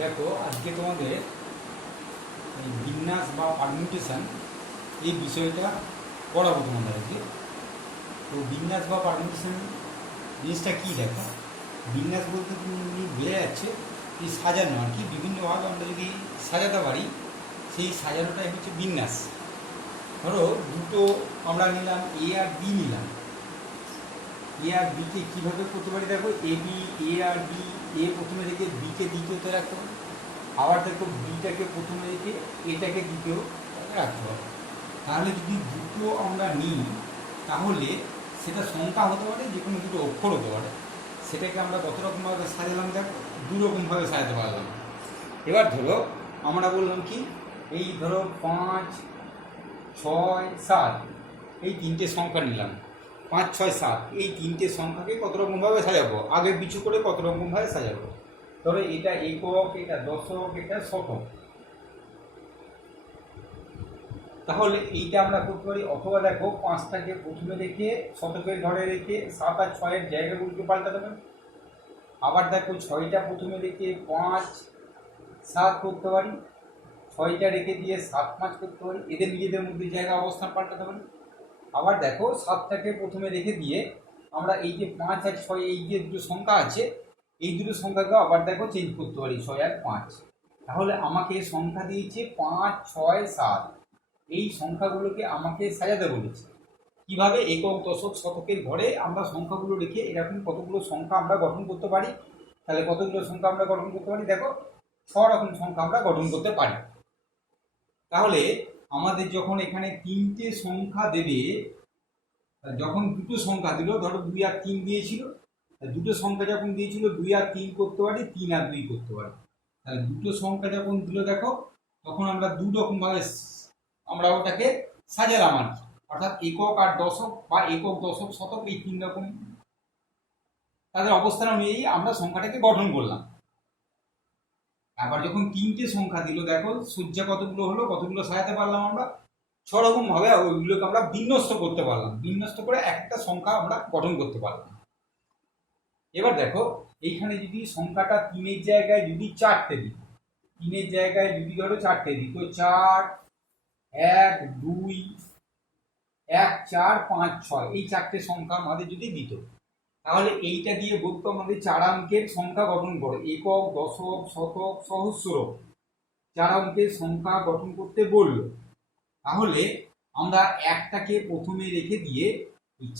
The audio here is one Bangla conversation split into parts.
দেখো আজকে তোমাদের এই বিন্যাস বা পারমিউটেশন এই বিষয়টা পড়াবো তোমাদেরকে। তো বিন্যাস বা পারমিউটেশন জিনিসটা কী দেখো, বিন্যাস বলতে তুমি বোঝা যাচ্ছে এই সাজানো আর কি, বিভিন্নভাবে আমরা যদি সাজাতে পারি সেই সাজানোটাই হচ্ছে বিন্যাস। ধরো দুটো আমরা নিলাম, এ আর বি নিলাম, এ আর বিকে কীভাবে করতে পারি দেখো, A B, A R B, এ প্রথমে রেখে বিকে দ্বিতীয়তে রাখতে পারি, আবার দেখো বিটাকে প্রথমে রেখে এটাকে দ্বিতীয় রাখতে হবে। তাহলে যদি দুটো আমরা নিই তাহলে সেটা সংখ্যা হতে পারে, যে কোনো দুটো অক্ষর হতে পারে, সেটাকে আমরা কত রকমভাবে সাজালাম দেখো, দু রকমভাবে সাজাতে পারলাম। এবার ধরো আমরা বললাম কি, এই ধরো 5, 6, 7 এই তিনটে সংখ্যা নিলাম, 5, 6, 7 এই তিনটে সংখ্যাকে কত রকমভাবে সাজাবো, আগে পিছু করে কত রকমভাবে সাজাবো। ধরো এটা একক, এটা দশক, এটা শতক। তাহলে এইটা আমরা করতে পারি, অথবা দেখো 5টাকে প্রথমে রেখে শতকের ঘরে রেখে 7 আর 6-এর জায়গাগুলিকে পাল্টাতে পারি। আবার দেখো 6টা প্রথমে রেখে 5, 7 করতে পারি, 6টা রেখে দিয়ে 7, 5 করতে পারি, এদের নিজেদের মধ্যে জায়গা অবস্থান পাল্টাতে পারি। আবার দেখো 7টাকে প্রথমে রেখে দিয়ে আমরা এই যে 5 আর 6 এই যে দুটো সংখ্যা আছে, এই দুটো সংখ্যাকে আবার দেখো চেঞ্জ করতে পারি, 6 আর 5। তাহলে আমাকে সংখ্যা দিয়েছে 5, 6, 7, এই সংখ্যাগুলোকে আমাকে সাজাতে বলেছে। কিভাবে একক, দশক, শতকের ঘরে আমরা সংখ্যাগুলো রেখে এরকম কতগুলো সংখ্যা আমরা গঠন করতে পারি। তাহলে কতগুলো সংখ্যা আমরা গঠন করতে পারি দেখো, 6 রকম সংখ্যা আমরা গঠন করতে পারি। তাহলে আমাদের যখন এখানে তিনটে সংখ্যা দেবে, যখন দুটো সংখ্যা দিল, ধরো 2 আর 3 দিয়েছিল, দুটো সংখ্যা যখন দিয়েছিল 2 আর 3 করতে পারি, 3 আর 2 করতে পারি। তাহলে দুটো সংখ্যা যখন দিল দেখো, তখন আমরা দু রকমভাবে আমরা ওটাকে সাজালাম আর কি। অর্থাৎ একক আর দশক, বা একক, দশক, শতক, এই 3 রকম তাদের অবস্থান অনুযায়ী আমরা সংখ্যাটাকে গঠন করলাম। আবার যখন তিনটে সংখ্যা দিল দেখো, সজ্জা কতগুলো হলো, কতগুলো সাজাতে পারলাম আমরা, 6 রকম ভাবে ওইগুলোকে আমরা বিন্যস্ত করতে পারলাম, বিন্যস্ত করে একটা সংখ্যা আমরা গঠন করতে পারলাম। এবার দেখো এইখানে যদি সংখ্যাটা 3-এর জায়গায় যদি 4টে দিই, 3-এর জায়গায় যদি ধরো 4টে দিই, তো 4, 1, 2, 1, 4, 5, 6 এই 4টে সংখ্যা আমাদের যদি দিত, তাহলে এইটা দিয়ে বলতো আমাদের 4 অঙ্কের সংখ্যা গঠন করে, একক, দশক, শতক, সহস্র 4 অঙ্কের সংখ্যা গঠন করতে বলল। তাহলে আমরা একটাকে প্রথমে রেখে দিয়ে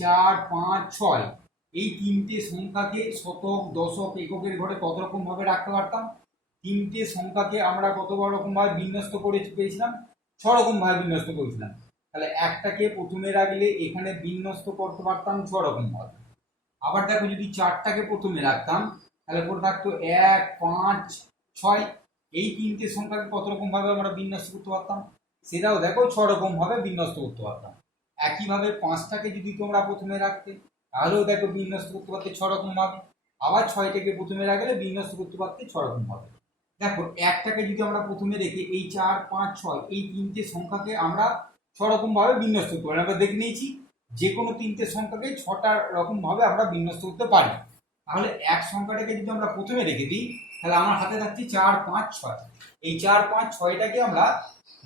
4, 5, 6 এই তিনটে সংখ্যাকে শতক, দশক, এককের ঘরে কত রকম ভাবে রাখতে পারতাম, তিনটে সংখ্যাকে আমরা কত রকম ভাবে বিন্যস্ত করে পেয়েছিলাম, 6 রকম ভাবে বিন্যস্ত করেছিলাম। তাহলে একটাকে প্রথমে রাখলে এখানে বিন্যস্ত করতে পারতাম 6 রকম ভাবে। আবার দেখো যদি 4টাকে প্রথমে রাখতাম, তাহলে পরে থাকতো 1, 5, 6 এই তিনটে সংখ্যাকে কত রকম ভাবে আমরা বিন্যস্ত করতে পারতাম, সেটাও দেখো 6 রকম ভাবে বিন্যস্ত করতে পারতাম। একইভাবে 5টাকে যদি তোমরা প্রথমে রাখতে, তাহলেও দেখো বিন্যস্ত করতে পারতে 6 রকম ভাবে। আবার 6টাকে প্রথমে রাখলে বিন্যস্ত করতে পারতে 6 রকম ভাবে। দেখো একটাকে যদি আমরা প্রথমে রেখে এই 4, 5, 6 এই তিনটে সংখ্যাকে আমরা 6 রকম ভাবে বিন্যস্ত করতে পারি। আমরা দেখে নিয়েছি যে কোনো তিনটে সংখ্যাকে 6টা রকম ভাবে আমরা বিন্যস্ত করতে পারি। তাহলে এক সংখ্যাটাকে যদি আমরা প্রথমে রেখে দিই, তাহলে আমার হাতে থাকছে 4, 5, 6। এই 4, 5, 6টাকে আমরা,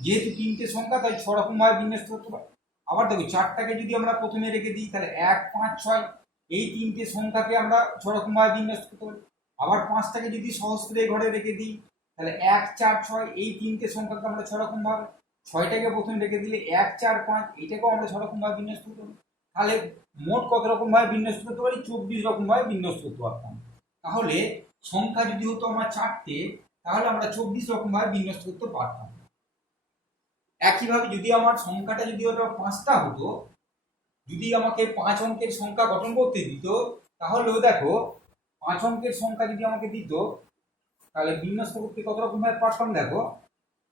যেহেতু তিনটে সংখ্যা তাই 6 রকম ভাবে বিন্যস্ত করতে পারি। আবার দেখো 4টাকে যদি আমরা প্রথমে রেখে দিই, তাহলে 1, 5, 6 এই তিনটে সংখ্যাকে আমরা 6 রকম ভাবে বিন্যস্ত করতে পারি। আবার 5টাকে যদি সহস্রের ঘরে রেখে দিই, তাহলে 1, 4, 6 এই তিনটে সংখ্যাকে আমরা 6 রকম ভাবে, 6টাকে প্রথমে রেখে দিলে 1, 4, 5 এটাকেও আমরা 6 রকম ভাবে বিন্যস্ত করতে পারি। তাহলে মোট কত রকম ভাবে বিন্যস্ত করতে পারি, 24 রকম ভাবে বিন্যস্ত করতে পারতাম। তাহলে সংখ্যা যদি হতো আমার 4টে, তাহলে আমরা 24 রকম ভাবে বিন্যস্ত করতে পারতাম। একইভাবে যদি আমার সংখ্যাটা যদি ওটা 5টা হতো, যদি আমাকে 5 অঙ্কের সংখ্যা গঠন করতে দিত, তাহলেও দেখো 5 অঙ্কের সংখ্যা যদি আমাকে দিত, তাহলে বিন্যস্ত করতে কত রকম ভাবে পারতাম দেখো।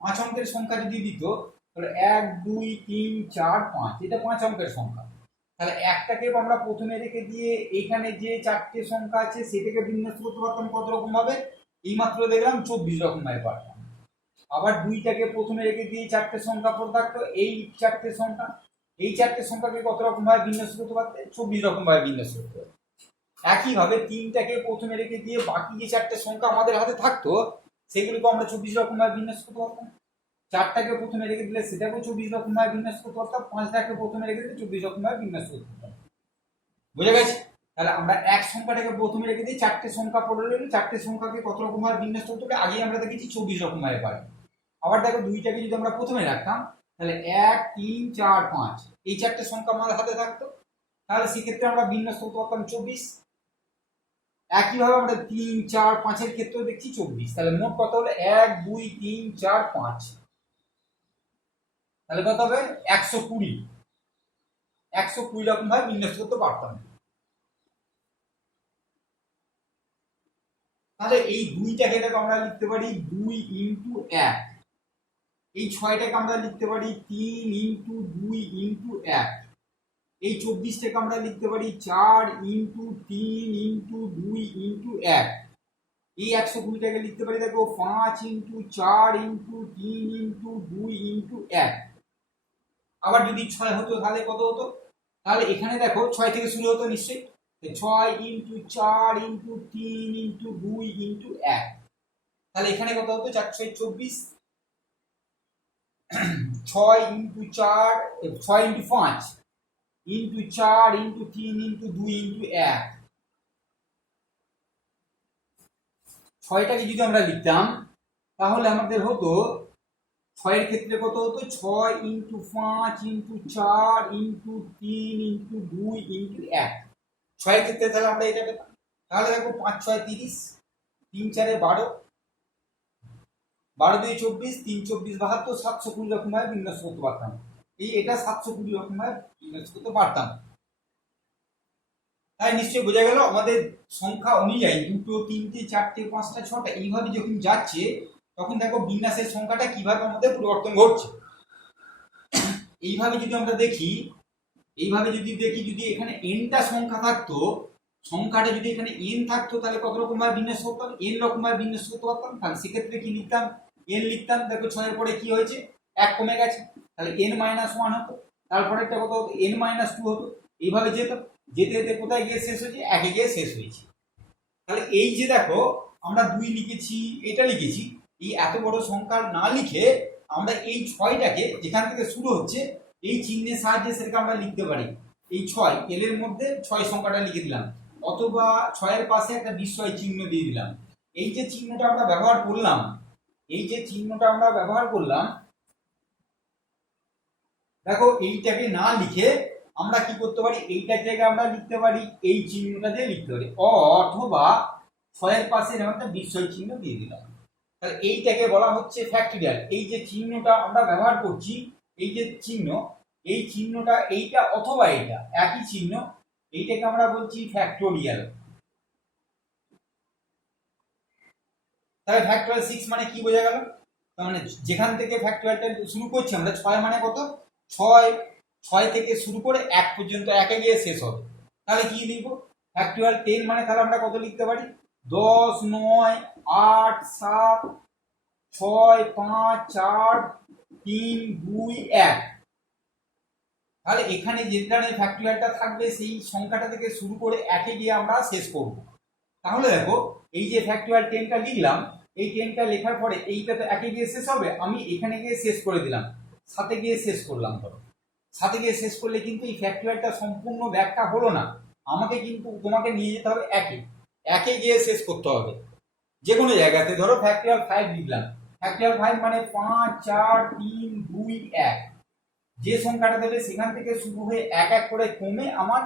5 অঙ্কের সংখ্যা যদি দিত, তাহলে 1, 2, 3, 4, 5 এটা 5 অঙ্কের সংখ্যা। তাহলে একটাকে আমরা প্রথমে রেখে দিয়ে এখানে যে 4টে সংখ্যা আছে সেটাকে বিন্যস্ত করতে পারতাম কত রকম ভাবে, এইমাত্র দেখলাম 24 রকম ভাবে পারতাম। আবার 2টাকে প্রথমে রেখে দিয়ে 4টে সংখ্যা পড়ে থাকতো, এই 4টে সংখ্যা, এই 4টে সংখ্যাকে কত রকম ভাবে বিন্যস্ত করতে পারতে, 24 রকম ভাবে বিন্যস্ত করতে পারতে। একইভাবে 3টাকে প্রথমে রেখে দিয়ে বাকি যে 4টে সংখ্যা আমাদের হাতে থাকতো, সেগুলিকে আমরা 24 রকম ভাবে বিন্যাস করতে পারতাম। 4টাকে প্রথমে রেখে দিলে সেটাকেও 24 রকম ভাবে বিন্যাস করতে পারতাম, 5টাকে প্রথমে রেখে দিলে 24 রকম ভাবে বিন্যাস করতে পারতাম। বুঝে গেছে? তাহলে আমরা এক সংখ্যাটাকে প্রথমে রেখে দিই, 4টে সংখ্যা পড়ে রইল, 4টে সংখ্যাকে কত রকম ভাবে বিন্যাস করতে হবে আগেই আমরা দেখেছি 24 রকম ভাবে পারি। আবার দেখো 2টাকে যদি আমরা প্রথমে রাখতাম তাহলে 1 3 4 5 এই 4টে সংখ্যা আমাদের হাতে থাকতো, তাহলে সেক্ষেত্রে আমরা বিন্যাস করতে পারতাম 24। একইভাবে আমরা 3 4 5 এর ক্ষেত্রেও দেখছি 24। তাহলে মোট কত হলো 1 2 3 4 5, তাহলে কত হবে 120। 120 রকম ভাবে বিন্যাস করতে পারতাম। তাহলে এই 2টাকে আমরা লিখতে পারি 2 ইন্টু 1, এই 6টাকে আমরা লিখতে পারি 3 ইন্টু 2 ইন্টু 1, এই 24টাকে আমরা লিখতে পারি 4 ইন্টু 3 ইন্টু 2 ইন্টু 1, এই 120টাকে লিখতে পারি দেখো 5 ইন্টু 4 ইন্টু 3 ইন্টু 2 ইন্টু 1। আবার যদি 6 হতো তাহলে কত হতো? তাহলে এখানে দেখো 6 থেকে শুরু হতো নিশ্চয়ই, 6 ইন্টু 4 ইন্টু 3 ইন্টু 2 ইন্টু 1, তাহলে এখানে কত হতো 4 6 24, 6 into 4 6 into 5 into 4 into 3 into 2 into 1। 6টাকে যদি আমরা লিখতাম তাহলে আমাদের হতো 6 এর ক্ষেত্রে কত হতো 6 into 5 into 4 into 3 into 2 into 1। 6 এর ক্ষেত্রে তাহলে আমরা এটা পেতাম। তাহলে দেখো 5 6 30, 3 4 12, 12 2 24, 3 24 72, 720 রকম ভাবে বিন্যাস করতে পারতাম। এটা 720 রকম ভাবে বিন্যাস করতে পারতাম। তাই নিশ্চয়ই বোঝা গেল আমাদের সংখ্যা অনুযায়ী 2 3 4 5 6টা এইভাবে যখন যাচ্ছে তখন দেখো বিন্যাসের সংখ্যাটা কিভাবে আমাদের পরিবর্তন ঘটছে। এইভাবে যদি আমরা দেখি, যদি এখানে nটা সংখ্যা থাকতো, সংখ্যাটা যদি এখানে n থাকতো তাহলে কত রকম ভাবে বিন্যাস করতাম? n রকম ভাবে বিন্যাস করতে পারতাম। তাহলে সেক্ষেত্রে কি লিখতাম? n লিখতাম। দেখো 6 এর পরে কি হয়েছে? 1 কমে গেছে, তাহলে n-1 হতো। তারপরে একটা কত হতো? n-2 হতো। এইভাবে যেতে যেতে কোথায় গিয়ে শেষ হয়েছে? 1-এ গিয়ে শেষ হয়েছে। তাহলে এই যে দেখো আমরা 2 লিখেছি, এটা লিখেছি, এই এত বড় সংখ্যা না লিখে আমরা এই 6টাকে যেখান থেকে শুরু হচ্ছে এই চিহ্নের সাহায্যে সেটাকে আমরা লিখতে পারি। এই 6 এল এর মধ্যে 6 সংখ্যাটা লিখে দিলাম, অথবা 6 এর পাশে একটা বিস্ময় চিহ্ন দিয়ে দিলাম। এই যে চিহ্নটা আমরা ব্যবহার করলাম, দেখো এইটাকে না লিখে আমরা কি করতে পারি? এইটার জায়গায় আমরা লিখতে পারি এই চিহ্নটা দিয়ে লিখতে পারি, অথবা 6 এর পাশে একটা বিস্ময় চিহ্ন দিয়ে দিলাম। তাহলে এইটাকে বলা হচ্ছে ফ্যাক্টরিয়াল। এই যে চিহ্নটা আমরা ব্যবহার করছি, এই যে চিহ্ন, এই চিহ্নটা এইটা অথবা এইটা একই চিহ্ন, এইটাকে আমরা বলছি ফ্যাক্টোরিয়াল। তাহলে ফ্যাক্টোরিয়াল 6 মানে কি বোঝা গেল? তার মানে যেখান থেকে ফ্যাক্টোরিয়ালটা শুরু করছি আমরা 6 মানে কত? 6 থেকে শুরু করে 1 পর্যন্ত 1-এ গিয়ে শেষ হবে। তাহলে কি লিখবো? ফ্যাক্টোরিয়াল 10 মানে তাহলে আমরা কত লিখতে পারি? 10 9 8 7 6 5 4 3 2 1। তাহলে এখানে যেখানে ফ্যাক্টোরিয়ালটা থাকবে সেই সংখ্যাটা থেকে শুরু করে 1-এ গিয়ে আমরা শেষ করব। তাহলে দেখো এই যে ফ্যাক্টোরিয়াল 10টা লিখলাম, এই 10টা লেখার পরে এইটা তো 1-এ গিয়ে শেষ হবে, আমি এখানে গিয়ে শেষ করে দিলাম, 7-এ গিয়ে শেষ করলাম। ধরো 7-এ গিয়ে শেষ করলে কিন্তু এই ফ্যাক্টোরিয়ালটা সম্পূর্ণ ব্যাখ্যা হলো না, আমাকে কিন্তু তোমাকে নিয়ে যেতে হবে 1-এ গিয়ে শেষ করতে হবে যে কোনো জায়গাতে। ধরো ফ্যাক্টোরিয়াল 5 লিখলাম, ফ্যাক্টোরিয়াল 5 মানে 5 4 3 2 1, যে সংখ্যাটা দেবে সেখান থেকে শুরু হয়ে 1 করে কমে আমার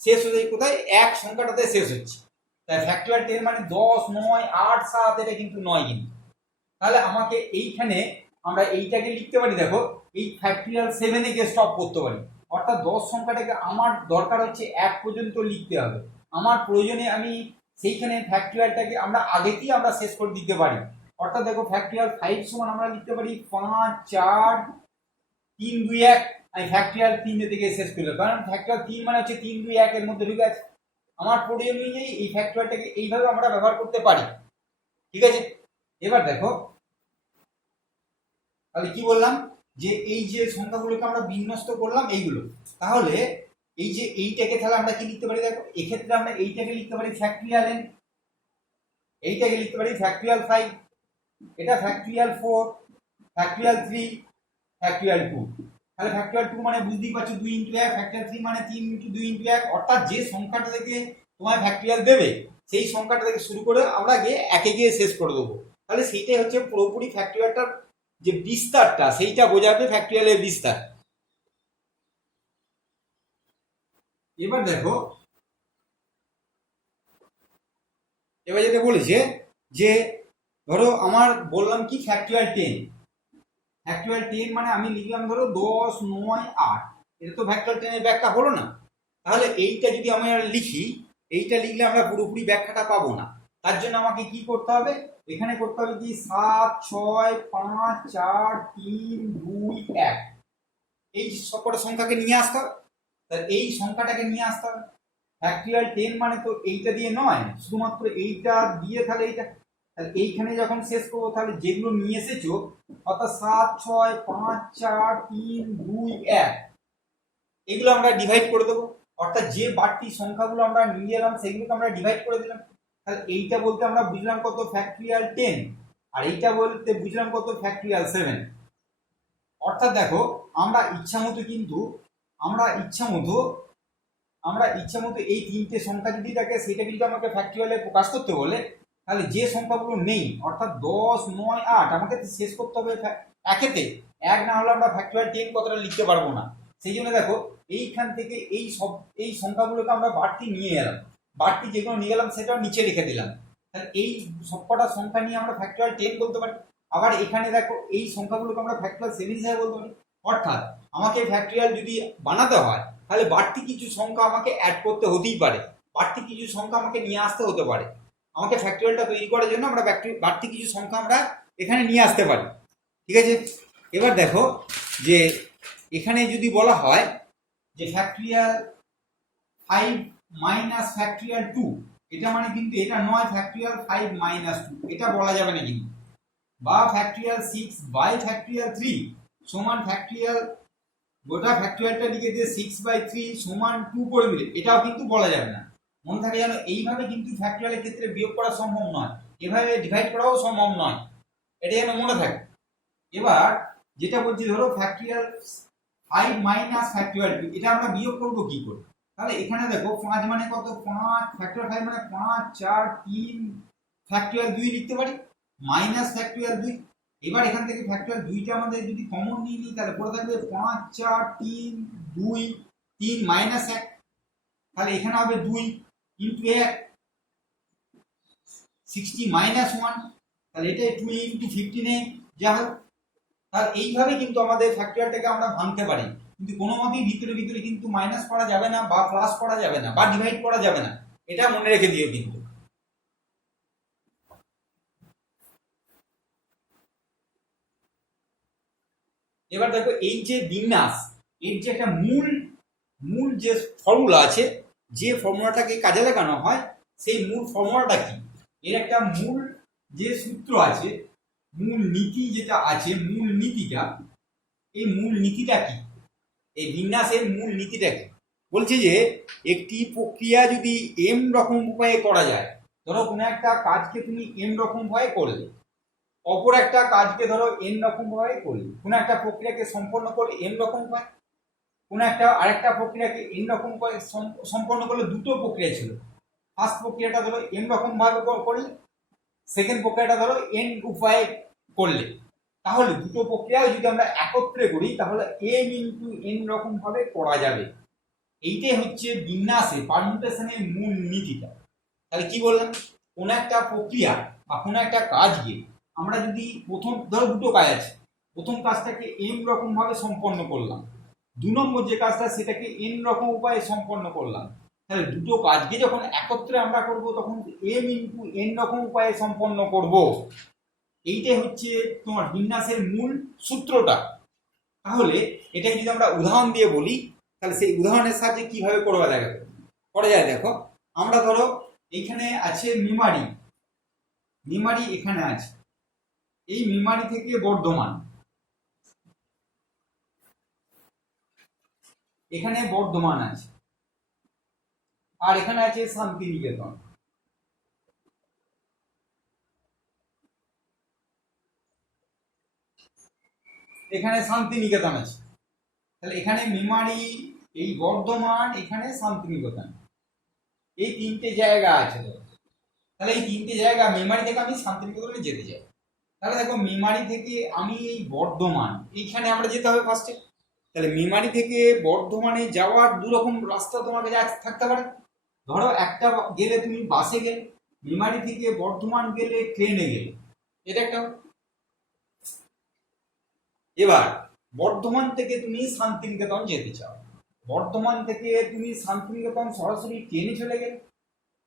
শেষ হয়ে যায় কোথায়? 1 সংখ্যাটাতে শেষ হচ্ছে। তাই ফ্যাক্টোরিয়াল 10 মানে 10 9 8 7, এটা কিন্তু 9 কিন্তু। তাহলে আমাকে এইখানে আমরা এইটাকে লিখতে পারি, দেখো এই ফ্যাক্টোরিয়াল 7-এ গিয়ে স্টপ করতে পারি। অর্থাৎ 10 সংখ্যাটাকে আমার দরকার হচ্ছে 1 পর্যন্ত লিখতে হবে, আমার প্রয়োজনে আমি সেইখানে ফ্যাক্টোরিয়ালটাকে আমরা আগেতেই আমরা শেষ করে দিতে পারি। অর্থাৎ দেখো ফ্যাক্টোরিয়াল 5 সমান আমরা লিখতে পারি 5 4 3 2 1। আমি ফ্যাক্টোরিয়াল 3 থেকে শেষ করলাম, কারণ ফ্যাক্টোরিয়াল 3 মানে হচ্ছে 3 2 1 এর মধ্যে ঢুকে আছে। আমার প্রয়োজন অনুযায়ী এই ফ্যাক্টোরিয়ালটাকে এইভাবে আমরা ব্যবহার করতে পারি। ঠিক আছে, এবার দেখো তাহলে কি বললাম যে এই যে সংখ্যাগুলোকে আমরা বিন্যস্ত করলাম এইগুলো, তাহলে এই যে এইটাকে তাহলে আমরা কি লিখতে পারি? দেখো এক্ষেত্রে আমরা এইটাকে লিখতে পারি ফ্যাক্টোরিয়াল n, এইটাকে লিখতে পারি ফ্যাক্টোরিয়াল 5, এটা ফ্যাক্টরিয়াল 4, ফ্যাক্টরিয়াল 3, ফ্যাক্টরিয়াল 2। তাহলে ফ্যাক্টরিয়াল 2 মানে বুঝতেই পারছো 2 ইনটু 1, ফ্যাক্টরিয়াল 3 মানে 3 ইনটু 2 ইনটু 1, অর্থাৎ যে সংখ্যাটা থেকে তোমার ফ্যাক্টরিয়াল দেবে সেই সংখ্যাটা থেকে শুরু করে আমরা গিয়ে একে গিয়ে শেষ করে দেবো। তাহলে সেইটাই হচ্ছে পুরোপুরি ফ্যাক্টরিয়ালটার যে বিস্তারটা সেইটা বোঝাবে ফ্যাক্টরিয়ালের বিস্তার। এবার দেখো, এবার যেটা বলেছে যে ধরো আমার বললাম কি ফ্যাক্টরিয়াল 10, ফ্যাক্টরিয়াল 10 মানে আমি লিখলাম ধরো 10, 9, 8, এটা তো ফ্যাক্টরিয়াল 10 এর ব্যাখ্যা হলো না। তাহলে এইটা যদি আমরা লিখি, এইটা লিখলে আমরা পুরোপুরি ব্যাখ্যাটা পাবো না। তার জন্য আমাকে কি করতে হবে, এখানে করতে হবে কি 7, 6, 5, 4, 3, 2, 1, এই সবকটা সংখ্যাকে নিয়ে আসতে হবে। তাহলে এই সংখ্যাটাকে নিয়ে আসতে হবে। ফ্যাক্টরিয়াল 10 মানে তো এইটা দিয়ে নয়, শুধুমাত্র এইটা দিয়ে, তাহলে এইটা, তাহলে এইখানে যখন শেষ করবো তাহলে যেগুলো নিয়ে এসেছো অর্থাৎ 7, 6, 5, 4, 3, 2, 1, এগুলো আমরা ডিভাইড করে দেবো। অর্থাৎ যে বাড়তি সংখ্যাগুলো আমরা নিয়ে এলাম সেগুলোকে আমরা ডিভাইড করে দিলাম। তাহলে এইটা বলতে আমরা বুঝলাম কত ফ্যাক্টরিয়াল 10, আর এইটা বলতে বুঝলাম কত ফ্যাক্টরিয়াল 7। অর্থাৎ দেখো আমরা ইচ্ছা মতো কিন্তু আমরা ইচ্ছা মতো এই তিনটে সংখ্যা যদি থাকে সেটা কিন্তু আমাকে ফ্যাক্টরিয়ালে প্রকাশ করতে বলে, তাহলে যে সংখ্যাগুলো নেই অর্থাৎ 10, 9, 8 আমাকে শেষ করতে হবে একেতে। এক না হলে আমরা ফ্যাক্টরিয়াল 10 কতটা লিখতে পারবো না। সেই জন্য দেখো এইখান থেকে এই সংখ্যাগুলোকে আমরা বাড়তি নিয়ে এলাম, বাড়তি যেগুলো নিয়ে এলাম সেটাও নিচে রেখে দিলাম। তাহলে এই সবকটা সংখ্যা নিয়ে আমরা ফ্যাক্টরিয়াল 10 বলতে পারি। আবার এখানে দেখো এই সংখ্যাগুলোকে আমরা ফ্যাক্টরিয়াল 7 হিসাবে বলতে পারি। অর্থাৎ আমাকে ফ্যাক্টরিয়াল যদি বানাতে হয় তাহলে বাড়তি কিছু সংখ্যা আমাকে অ্যাড করতে হতেই পারে, বাড়তি কিছু সংখ্যা আমাকে নিয়ে আসতে হতে পারে। আমাকে ফ্যাক্টরিয়ালটা তৈরি করার জন্য আমরা বাড়তি কিছু সংখ্যা আমরা এখানে নিয়ে আসতে পারি। ঠিক আছে, এবার দেখো যে এখানে যদি বলা হয় যে ফ্যাক্টরিয়াল 5 মাইনাস ফ্যাক্টরিয়াল 2, এটা মানে কিন্তু এটা নয় ফ্যাক্টরিয়াল 5 মাইনাস 2, এটা বলা যাবে না কিন্তু। বা ফ্যাক্টরিয়াল 6 বাই ফ্যাক্টরিয়াল 3 সমান ফ্যাক্টরিয়াল, গোটা ফ্যাক্টরিয়ালটা লিখে দিয়ে 6/3 সমান 2 করে দিলে এটাও কিন্তু বলা যাবে না। মনে থাকে যেন এইভাবে কিন্তু ফ্যাক্টরিয়ালের ক্ষেত্রে বিয়োগ করা সম্ভব নয়, এভাবে ডিভাইড করাও সম্ভব নয়, এটা যেন মনে থাকে। এবার যেটা বলছি ধরো ফ্যাক্টরিয়াল 5 মাইনাস ফ্যাক্টরিয়াল 2, এটা আমরা বিয়োগ করব কি করে? তাহলে এখানে দেখো 5 মানে কত, 5 ফ্যাক্টরিয়াল 5 মানে 5, 4, 3 ফ্যাক্টরিয়াল 2 লিখতে পারি, মাইনাস ফ্যাক্টরিয়াল 2। এবার এখান থেকে ফ্যাক্টরিয়াল 2টা আমাদের যদি কমন নিয়ে নিই তাহলে পড়ে থাকবে 5, 4, 3, 2, 3 মাইনাস 1, তাহলে এখানে হবে 2 ইনটু 1, 60 মাইনাস 1, তাহলে এটা 2 ইনটু 15 যা হোক। তাহলে এইভাবে কিন্তু আমাদের ফ্যাক্টরিয়ালটাকে আমরা ভাঙতে পারি, কিন্তু কোনো মতেই ভিতরে ভিতরে কিন্তু মাইনাস করা যাবে না, বা প্লাস করা যাবে না, বা ডিভাইড করা যাবে না, এটা মনে রেখে দিও কিন্তু। এবার দেখো এই যে বিন্যাস, এর যে একটা মূল মূল যে ফর্মুলা আছে, যে ফর্মুলাটাকে কাজে লাগানো হয় সেই মূল ফর্মুলাটা কি, এর একটা মূল যে সূত্র আছে, মূল নীতি যেটা আছে, মূল নীতিটা, এই মূল নীতিটা কি, এই বিন্যাসের মূল নীতিটা কি? বলছে যে একটি প্রক্রিয়া যদি এম রকম উপায়ে করা যায়, ধরো কোনো একটা কাজকে তুমি এম রকম ভাবে করলে, অপর একটা কাজকে ধরো এন রকম ভাবে করলে, কোনো একটা প্রক্রিয়াকে সম্পন্ন করলে এম রকম হয়, কোনো একটা আরেকটা প্রক্রিয়াকে এন রকম করে সম্পন্ন করলে, দুটো প্রক্রিয়া ছিল, ফার্স্ট প্রক্রিয়াটা ধরো এম রকম ভাবে করলে, সেকেন্ড প্রক্রিয়াটা ধরো এন উপায়ে করলে, তাহলে দুটো প্রক্রিয়া যদি আমরা একত্রে করি তাহলে এম ইন্টু এন রকম ভাবে করা যাবে। এইটাই হচ্ছে বিন্যাসে পারমুটেশনের মূল নীতিটা। তাহলে কি বললাম, কোন একটা প্রক্রিয়া বা কোনো একটা কাজকে আমরা যদি প্রথম ধরো দুটো কাজ আছে, প্রথম কাজটাকে এম রকম ভাবে সম্পন্ন করলাম, 2 নম্বর যে কাজটা সেটাকে এন রকম উপায়ে সম্পন্ন করলাম, তাহলে দুটো কাজকে যখন একত্রে আমরা করব তখন এম ইন্টু এন রকম উপায়ে সম্পন্ন করব। এইটাই হচ্ছে তোমার বিন্যাসের মূল সূত্রটা। তাহলে এটাকে যদি আমরা উদাহরণ দিয়ে বলি তাহলে সেই উদাহরণের সাহায্যে কিভাবে করা যায় দেখো, আমরা ধরো এইখানে আছে মেমারি, মেমারি এখানে আছে, এই মেমারি থেকে বর্ধমান, এখানে বর্ধমান আছে, আর এখানে আছে শান্তিনিকেতন। এখানে শান্তিনিকেতন আছে, তাহলে এখানে মেমারি, এই বর্ধমান, এখানে শান্তিনিকেতন, এই তিনটে জায়গা আছে। তাহলে এই তিনটে জায়গা মেমারি থেকে আমি শান্তিনিকেতনে যেতে চাই। তাহলে দেখো মেমারি থেকে আমি এই বর্ধমান, এইখানে আমরা যেতে হবে ফার্স্টে। তাহলে মেমারি থেকে বর্ধমানে যাওয়ার দু রকম রাস্তা তোমাকে থাকতে পারে। ধরো একটা গেলে তুমি বাসে গেলে, মেমারি থেকে বর্ধমান গেলে ট্রেনে গেলে, এটা একটা। এবার বর্ধমান থেকে তুমি শান্তিনিকেতন যেতে চাও, বর্ধমান থেকে তুমি শান্তিনিকেতন সরাসরি ট্রেনে চলে গেলে,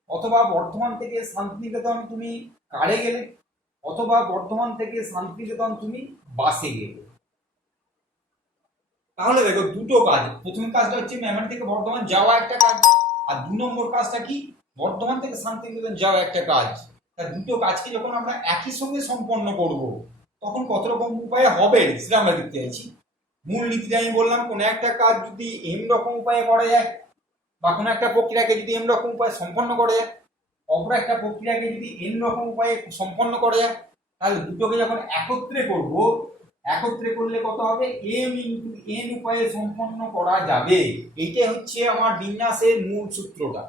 অথবা বর্ধমান থেকে শান্তিনিকেতন তুমি কারে গেলে, অথবা বর্ধমান থেকে শান্তিনিকেতন তুমি বাসে গেলে। তাহলে দেখো দুটো কাজ, প্রথম কাজটা হচ্ছে মেমারি থেকে বর্ধমান যাওয়া একটা কাজ, আর 2 নম্বর কাজটা কি, বর্ধমান থেকে শান্তিনিকেতন যাওয়া একটা কাজ। তা দুটো কাজকে যখন আমরা একই সঙ্গে সম্পন্ন করব, তখন কত রকম উপায়ে হবে সেটা আমরা দেখতে চাইছি। মূল নীতিটা আমি বললাম, কোনো একটা কাজ যদি এম রকম উপায়ে করা যায়, বা কোনো একটা প্রক্রিয়াকে যদি এম রকম উপায়ে সম্পন্ন করা যায়, অপর একটা প্রক্রিয়াকে যদি এন রকম উপায়ে সম্পন্ন করা যায়, তাহলে দুটোকে যখন একত্রে করব, একত্রে করলে কত হবে, এম ইন্টু এন উপায়ে সম্পন্ন করা যাবে। এইটাই হচ্ছে আমার বিন্যাসের মূল সূত্রটা।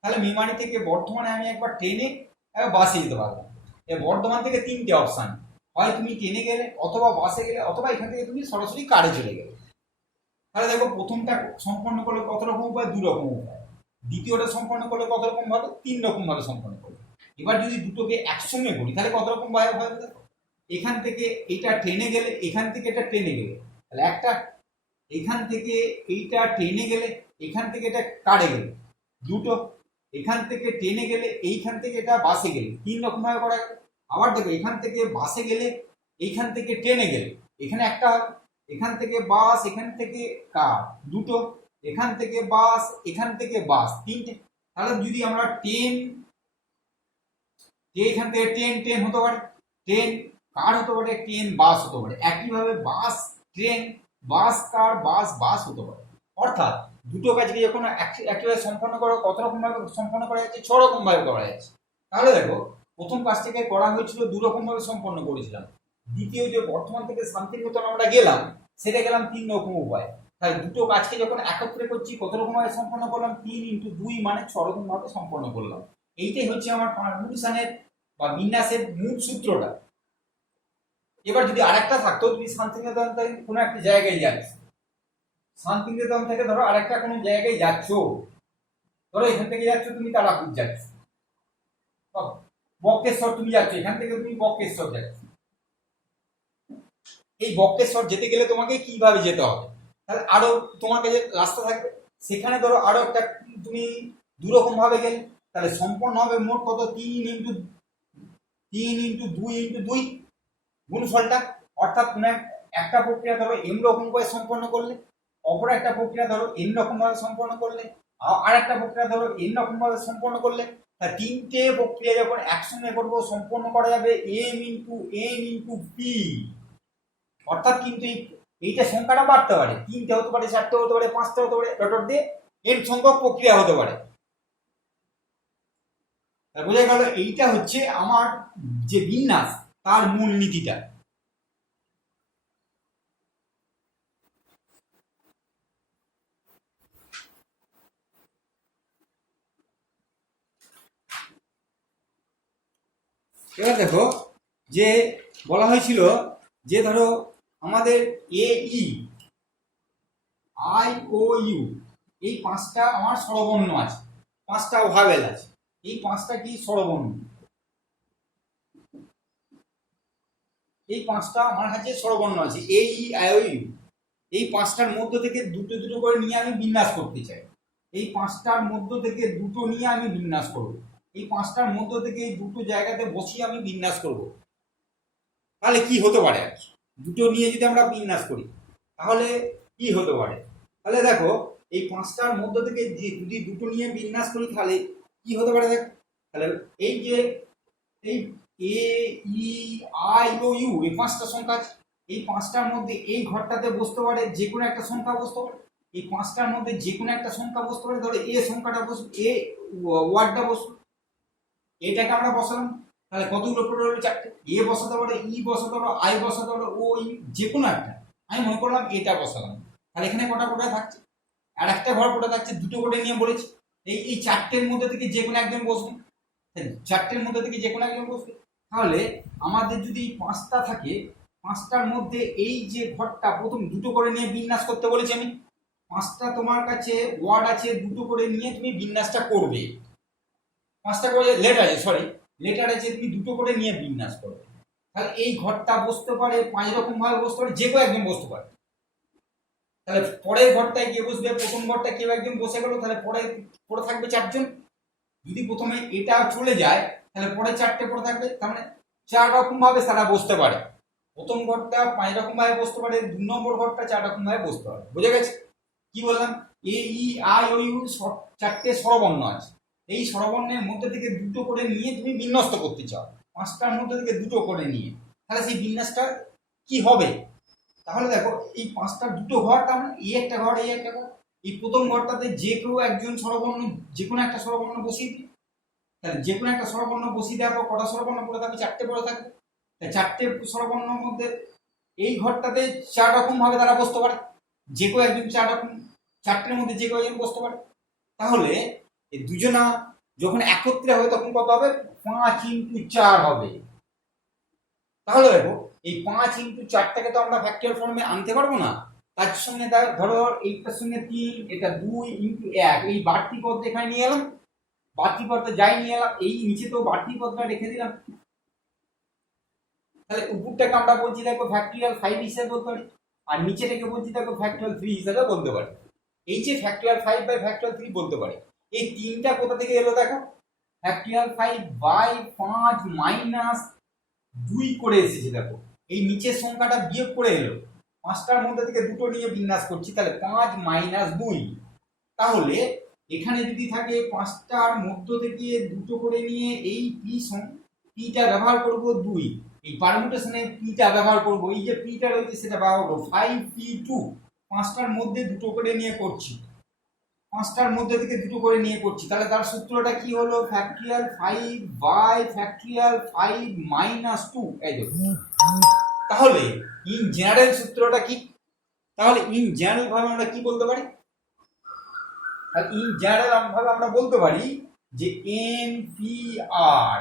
তাহলে মেমারি থেকে বর্ধমানে আমি একবার ট্রেনে বাসে যেতে পারবো। বর্ধমান থেকে তিনটে অপশান, হয় তুমি ট্রেনে গেলে, অথবা বাসে গেলে, অথবা এখান থেকে তুমি সরাসরি কারে চলে গেলে। তাহলে দেখো প্রথমটা সম্পন্ন করলে কত রকম উপায়, 2 রকম উপায়। দ্বিতীয়টা সম্পন্ন করলে কত রকম ভাবে, 3 রকম ভাবে সম্পন্ন করবে। এবার যদি দুটোকে একসঙ্গে করি তাহলে কত রকম ভাবে হবে, এখান থেকে এটা ট্রেনে গেলে, এখান থেকে এটা ট্রেনে গেলে, তাহলে একটা, এখান থেকে এইটা ট্রেনে গেলে, এখান থেকে এটা কারে গেলে, দুটো, এখান থেকে ট্রেনে গেলে, এইখান থেকে এটা বাসে গেলে, 3 রকম ভাবে করা গেল। আবার দেখো এখান থেকে বাসে গেলে, এইখান থেকে ট্রেনে গেলে, এখানে একটা, এখান থেকে বাস, এখান থেকে কার, দুটো, এখান থেকে বাস, এখান থেকে বাস, 3টে। তাহলে যদি আমরা ট্রেন, এখান থেকে ট্রেন, ট্রেন হতে পারে, ট্রেন কার হতে পারে, ট্রেন বাস হতে পারে। একইভাবে বাস ট্রেন, বাস কার, বাস বাস হতে পারে। অর্থাৎ দুটো কাজকে যখন একইভাবে সম্পন্ন করা, কত রকম ভাবে সম্পন্ন করা যাচ্ছে, 6 রকম ভাবে করা যাচ্ছে। তাহলে দেখো প্রথম কাজটাকে করা হয়েছিল 2 রকম ভাবে সম্পন্ন করেছিলাম। দ্বিতীয় যে বর্ধমান থেকে শান্তিনিকেতন আমরা গেলাম, সেটা গেলাম 3 রকম উপায়। তাই দুটো কাজকে যখন একত্রে করছি, কত রকম ভাবে সম্পন্ন করলাম, 3 × 2 মানে 6 রকম ভাবে সম্পন্ন করলাম। এইটাই হচ্ছে আমার ট্রান্সমিশনের বা বিন্যাসের মূল সূত্রটা। এবার যদি আরেকটা থাকতো, তুমি শান্তিনিকেতন থেকে কোনো একটা জায়গায় যাচ্ছ, শান্তিনিকেতন থেকে ধরো আরেকটা কোনো জায়গায় যাচ্ছ, ধরো এখান থেকে যাচ্ছ তুমি তারাপুর যাচ্ছ, বক্রেশ্বর তুমি যাচ্ছ, এখান থেকে তুমি বক্রেশ্বর যাচ্ছ। এই বক্রেশ্বর যেতে গেলে তোমাকে কিভাবে যেতে হবে, তাহলে আরো তোমার কাছে রাস্তা থাকবে। সেখানে ধরো আরো একটা তুমি 2 রকম ভাবে গেলে, তাহলে সম্পন্ন হবে মোট কত, 3 × 2 × 2 গুণফলটা। অর্থাৎ কোনো একটা প্রক্রিয়া ধরো এম রকম ভাবে সম্পন্ন করলে, অপর একটা প্রক্রিয়া ধরো এন রকম ভাবে সম্পন্ন করলে, আর একটা প্রক্রিয়া ধরো এন রকম ভাবে সম্পন্ন করলে, তা 3টে প্রক্রিয়া যখন একসঙ্গে করবো, সম্পন্ন করা যাবে এম × এন × পি। অর্থাৎ কিন্তু এইটা সংখ্যাটা বাড়তে পারে, 3টে হতে পারে, 4টে হতে পারে, 5টে হতে পারে, ডট দিয়ে এন সংখ্যক প্রক্রিয়া হতে পারে। বোঝা গেল, এইটা হচ্ছে আমার যে বিন্যাস, তার মূল নীতিটা। এবার দেখো যে বলা হয়েছিল যে ধরো আমাদের এ ই আই ও ইউ এই 5টা আমার স্বরবর্ণ আছে, 5টা ভাওয়েল আছে। এই 5টা কি স্বরবর্ণ, এই 5টা আমার কাছে স্বরবর্ণ আছে, এ ই আই ও ইউ। এই 5টার মধ্য থেকে দুটো দুটো করে নিয়ে আমি বিন্যাস করতে চাই। এই 5টার মধ্য থেকে দুটো নিয়ে আমি বিন্যাস করব। এই 5টার মধ্য থেকে এই দুটো জায়গাতে বসিয়ে আমি বিন্যাস করব। তাহলে কি হতে পারে, দুটো নিয়ে যদি আমরা বিন্যাস করি তাহলে কি হতে পারে। তাহলে দেখো এই 5টার মধ্য থেকে যদি দুটো নিয়ে বিন্যাস করি তাহলে কি হতে পারে। দেখো তাহলে এই যে এই এ ই আই ও ইউ, এই 5টা সংখ্যা আছে, এই 5টার মধ্যে এই ঘরটাতে বসতে পারে যে কোনো একটা সংখ্যা বসতে পারে। এই 5টার মধ্যে যে কোনো একটা সংখ্যা বসতে পারে। ধরো এ সংখ্যাটা বসে, এ ওয়ার্ডটা বসবে, এটাকে আমরা বসালাম। তাহলে কতগুলো টোটাল হলো 4টে। এ বসাতে পারো, ই বসাতে পারো, আই বসাতে পারো, ও ই, যে কোনো একটা। আমি মনে করলাম এটা বসালাম, তাহলে এখানে কটা কোটা থাকছে, আর একটা ঘর কোটা থাকছে, দুটো করে নিয়ে বলেছি। এই চারটের মধ্যে থেকে যে কোনো একজন বসবে, চারটের মধ্যে থেকে যে কোনো একজন বসবে। তাহলে আমাদের যদি পাঁচটা থাকে, পাঁচটার মধ্যে এই যে ঘরটা প্রথম দুটো করে নিয়ে বিন্যাস করতে বলেছি আমি, পাঁচটা তোমার কাছে ওয়ার্ড আছে, দুটো করে নিয়ে তুমি বিন্যাসটা করবে। পাঁচটা করে লেটার আছে, সরি লেটার আছে, তুমি দুটো করে নিয়ে বিন্যাস করবে। তাহলে এই ঘরটা বসতে পারে 5 রকম ভাবে বসতে পারে, যে কেউ একজন বসতে পারে। তাহলে পরের ঘরটায় কে বসবে, প্রথম ঘরটা কেউ একজন বসে গেল, তাহলে পরে থাকবে 4 জন। যদি প্রথমে এটা চলে যায় তাহলে পরে 4টে পরে থাকবে, তার মানে 4 রকম ভাবে তারা বসতে পারে। প্রথম ঘরটা 5 রকম ভাবে বসতে পারে, 2 নম্বর ঘরটা 4 রকম ভাবে বসতে পারে। বুঝে গেছে কি বললাম? এ ই আই ও ইউ 4টে স্বরবর্ণ আছে, এই স্বরবর্ণের মধ্যে থেকে দুটো করে নিয়ে তুমি বিন্যস্ত করতে চাও, 5টার মধ্যে থেকে দুটো করে নিয়ে, তাহলে সেই বিন্যাসটা কি হবে? তাহলে দেখো এই 5টার দুটো ঘর, তার মানে এই একটা ঘর, এই একটা ঘর। এই প্রথম ঘরটাতে যে কেউ একজন স্বরবর্ণ, যে কোনো একটা স্বরবর্ণ বসিয়ে দিই। তাহলে যে কোনো একটা স্বরবর্ণ বসিয়ে দেওয়ার পর কটা স্বরবর্ণ পড়ে থাকবে? 4টে পড়ে থাকবে। তাই 4টে স্বরবর্ণের মধ্যে এই ঘরটাতে 4 রকম ভাবে তারা বসতে পারে, যে কেউ একজন 4 রকম, 4টের মধ্যে যে কেউ একজন বসতে পারে। তাহলে এই দুজনা যখন একত্রে হবে তখন কত হবে? 5 × 4 হবে। তাহলে দেখো এই 5 × 4টাকে তো আমরা ফ্যাক্টরিয়াল ফর্মে আনতে পারবো না। তার সঙ্গে ধরো এইটার সঙ্গে 3, এটা 2 × 1, এই বাড়তি পদ এখানে নিয়ে এলাম, বাড়তি পদটা যাই নিয়ে এলাম, এই নিচে তো বাড়তি পদটা রেখে দিলাম। তাহলে উপরটাকে আমরা বলছি দেখো ফ্যাক্টরিয়াল 5 হিসেবে বলতে পারি, আর নিচেটাকে বলছি দেখো ফ্যাক্টরিয়াল 3 হিসেবে বলতে পারি। এই যে ফ্যাক্টরিয়াল 5 বাই ফ্যাক্টরিয়াল 3 বলতে পারি, এই তিনটা কোথা থেকে এলো দেখো? ফ্যাক্টরিয়াল 5 বাই 5 মাইনাস 2 করে এসেছে। দেখো এই নিচের সংখ্যাটা বিয়োগ করে এলো, 5টার মধ্যে থেকে দুটো নিয়ে বিন্যাস করছি, তাহলে 5 - 2। তাহলে এখানে যদি থাকে 5টার মধ্য থেকে দুটো করে নিয়ে এই পিটা ব্যবহার করব 2, এই পারমুটেশনে পিটা ব্যবহার করব, এই যে পিটা রয়েছে সেটা ব্যবহার করব 5p2। 5টার মধ্যে দুটো করে নিয়ে করছি, 5টার মধ্যে থেকে দুটো করে নিয়ে করছি, তাহলে তার সূত্রটা কি হলো? Factorial 5 by factorial 5 - 2। এই দেখো, তাহলে ইন জেনারেল সূত্রটা কি? তাহলে ইন জেনারেল ভাবে আমরা কি বলতে পারি? আর ইন জেনারেল ভাবে আমরা বলতে পারি যে NPR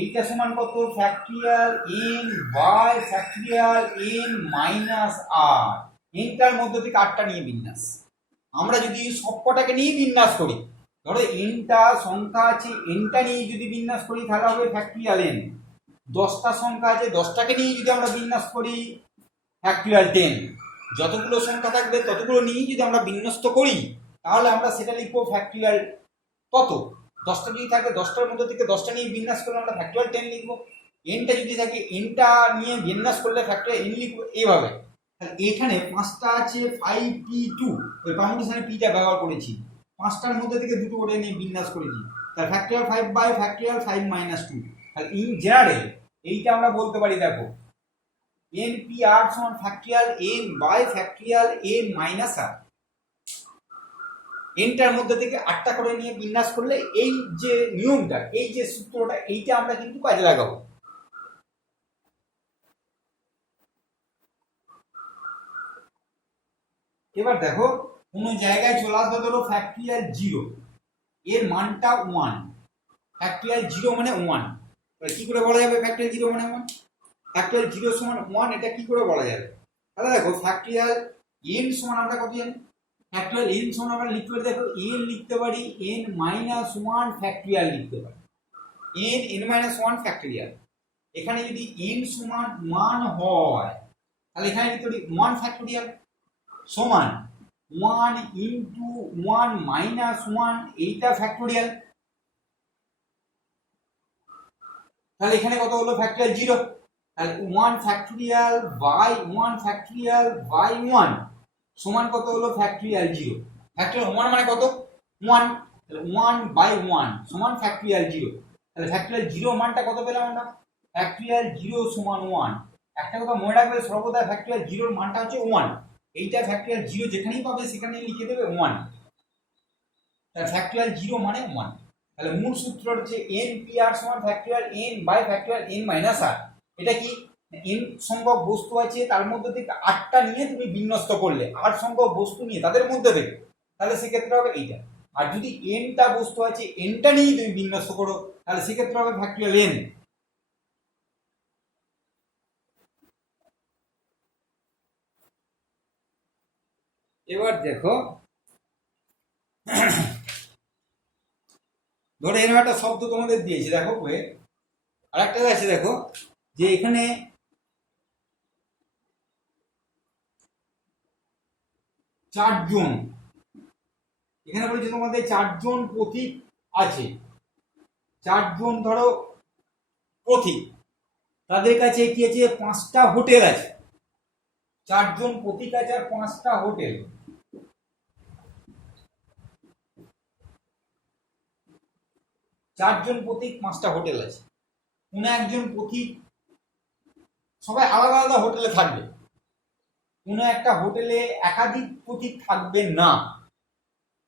এইটা সমান কত? Factorial n by factorial n - r। nটার মধ্যে থেকে 8টা নিয়ে বিন্যাস। আমরা যদি সবকটাকে নিয়ে বিন্যাস করি, ধরো nটা সংখ্যা আছে, nটা নিয়ে যদি বিন্যাস করি তাহলে হবে ফ্যাক্টরিয়াল n। 10টা সংখ্যা আছে, 10টাকে নিয়ে যদি আমরা বিন্যাস করি ফ্যাক্টরিয়াল 10। যতগুলো সংখ্যা থাকবে ততগুলো নিয়ে যদি আমরা বিন্যস্ত করি তাহলে আমরা সেটা লিখবো ফ্যাক্টরিয়াল কত? 10টা যদি থাকে 10টার মধ্যে থেকে 10টা নিয়ে বিন্যাস করলে আমরা ফ্যাক্টরিয়াল 10 লিখবো। nটা যদি থাকে nটা নিয়ে বিন্যাস করলে ফ্যাক্টরিয়াল n লিখবো। এইভাবে তাহলে এখানে 5টা আছে 5p2, ওই পারমুটেশনে পিটা ব্যবহার করেছি, 5টার মধ্যে থেকে দুটো করে নিয়ে বিন্যাস করেছি, তাহলে ফ্যাক্টরিয়াল 5 বাই ফ্যাক্টরিয়াল 5 - 2। তাহলে ইন জেনারেল এইটা আমরা বলতে পারি দেখো NPR সমান factorial n by factorial n - r। nটার মধ্যে থেকে 8টা করে নিয়ে বিন্যাস করলে এই যে নিয়মটা, এই যে সূত্রটা, এইটা আমরা কিন্তু কাজে লাগাবো। এবার দেখো কোন জায়গায় চলে আসবে, ধরো ফ্যাক্টরিয়াল 0, এর মানটা 1, ফ্যাক্টরিয়াল 0 মানে 1। কি করে বলা যাবে ফ্যাক্টরিয়াল 0 মানে 1? ফ্যাক্টরিয়াল 0 সমান 1, এটা কি করে বলা যাবে? তাহলে দেখো ফ্যাক্টরিয়াল n সমান আমরা কত জানি? ফ্যাক্টরিয়াল n সমান আমরা লিখতে পারি, দেখো n লিখতে পারি n - 1 ফ্যাক্টরিয়াল লিখতে পারি, n - 1 ফ্যাক্টরিয়াল। এখানে যদি n সমান 1 হয় তাহলে এখানে লিখতে পারি 1 ফ্যাক্টরিয়াল সমান 1 × 1 - 1, এইটা ফ্যাক্টরিয়াল। তাহলে এখানে কত হলো? ফ্যাক্টরিয়াল 0। তাহলে 1 ফ্যাক্টরিয়াল বাই 1 ফ্যাক্টরিয়াল বাই 1 সমান কত হলো? ফ্যাক্টরিয়াল 0। ফ্যাক্টরিয়াল 1 মানে কত? 1। তাহলে 1 বাই 1 সমান ফ্যাক্টরিয়াল 0। তাহলে ফ্যাক্টরিয়াল 0 মানটা কত পেলাম আমরা? ফ্যাক্টরিয়াল 0 সমান 1। একটা কথা মনে রাখবে, সর্বদা ফ্যাক্টরিয়াল 0 এর মানটা হচ্ছে 1। এইটা ফ্যাক্টরিয়াল 0 যেখানেই পাবে সেখানেই লিখে দেবে 1। তাহলে ফ্যাক্টরিয়াল 0 মানে 1। তাহলে মূল সূত্র হচ্ছে NPR সমান factorial n by factorial n - r। এটা কি? এন সংখ্যক বস্তু আছে, তার মধ্যে থেকে 8টা নিয়ে তুমি বিন্যস্ত করলে 8 সংখ্যক বস্তু নিয়ে তাদের মধ্যে থেকে, তাহলে সেক্ষেত্রে হবে এইটা। আর যদি এনটা বস্তু আছে এনটা নিয়ে তুমি বিন্যস্ত করো, তাহলে সেক্ষেত্রে হবে ফ্যাক্টরিয়াল এন। এবার দেখো, ধরো এরকম একটা শব্দ তোমাদের দিয়েছি, দেখো আরেকটা আছে, দেখো যে এখানে চারজন, এখানে বলছি তোমাদের চারজন পথিক আছে, চারজন ধরো পথিক, তাদের কাছে কি আছে 5টা হোটেল আছে, চারজন পথিক আছে আর 5টা হোটেল। চারজন পথিক 5টা হোটেল আছে, কোন একজন পথিক, সবাই আলাদা আলাদা হোটেলে থাকবে, কোন একটা হোটেলে একাধিক পথিক থাকবে না,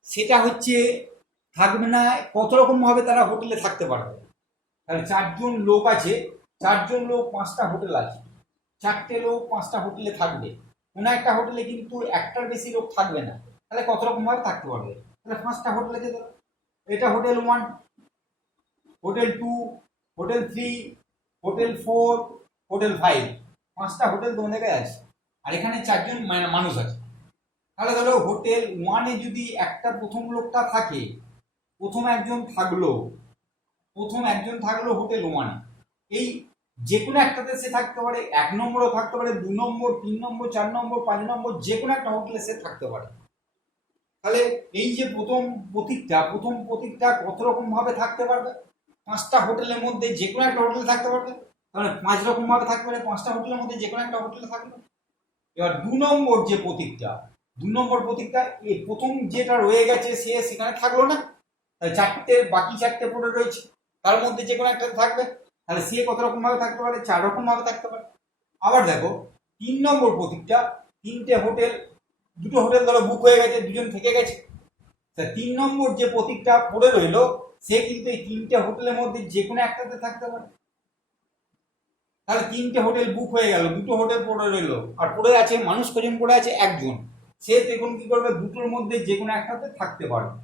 সেটা হচ্ছে থাকবে না, কত রকম ভাবে তারা হোটেলে থাকতে পারবে। তাহলে চারজন লোক আছে, চারজন লোক 5টা হোটেল আছে, 4টে লোক 5টা হোটেলে থাকবে, কোন একটা হোটেলে কিন্তু একটার বেশি লোক থাকবে না, তাহলে কত রকম ভাবে থাকতে পারবে। তাহলে 5টা হোটেল আছে, এটা hotel 1, hotel 2, hotel 3, hotel 4, hotel 5, 5টা হোটেল তোমাদের কাছে আছে, আর এখানে চারজন মানুষ আছে। তাহলে ধরো হোটেল 1-এ যদি একটা প্রথম লোকটা থাকে, প্রথম একজন থাকলো হোটেল 1-এ, এই যে কোনো একটাতে সে থাকতে পারে, 1 নম্বরও থাকতে পারে, 2 নম্বর, 3 নম্বর, 4 নম্বর, 5 নম্বর, যে কোনো একটা হোটেলে সে থাকতে পারে। তাহলে এই যে প্রথম প্রতীকটা কত রকম ভাবে থাকতে পারবে, 5টা হোটেলের মধ্যে যে কোনো একটা হোটেলে থাকতে পারবে, তাহলে 5 রকম ভাবে থাকতে পারে, 5টা হোটেলের মধ্যে যে কোনো একটা হোটেলে থাকবে। এবার 2 নম্বর যে প্রতীকটা, 2 নম্বর প্রতীকটা এই প্রথম যেটা রয়ে গেছে সে সেখানে থাকলো না, তাহলে বাকি 4টে পড়ে রয়েছে, তার মধ্যে যে কোনো একটা থাকবে, তাহলে সে কত রকম ভাবে থাকতে পারে, 4 রকম ভাবে থাকতে পারে। আবার দেখো 3 নম্বর প্রতীকটা, 3টে হোটেল, 2টো হোটেল ধরো বুক হয়ে গেছে, 2জন থেকে গেছে, 3 নম্বর যে প্রতীকটা পড়ে রইলো সে কিন্তু এই 3টে হোটেলের মধ্যে যে কোনো একটাতে থাকতে পারে। তাহলে 3টে হোটেল বুক হয়ে গেল, 2টো হোটেল পড়ে রইলো, আর পড়ে আছে মানুষ কজন পড়ে আছে, একজন, সে দেখুন কি করবে, 2টোর মধ্যে যে কোনো একটাতে থাকতে পারবে।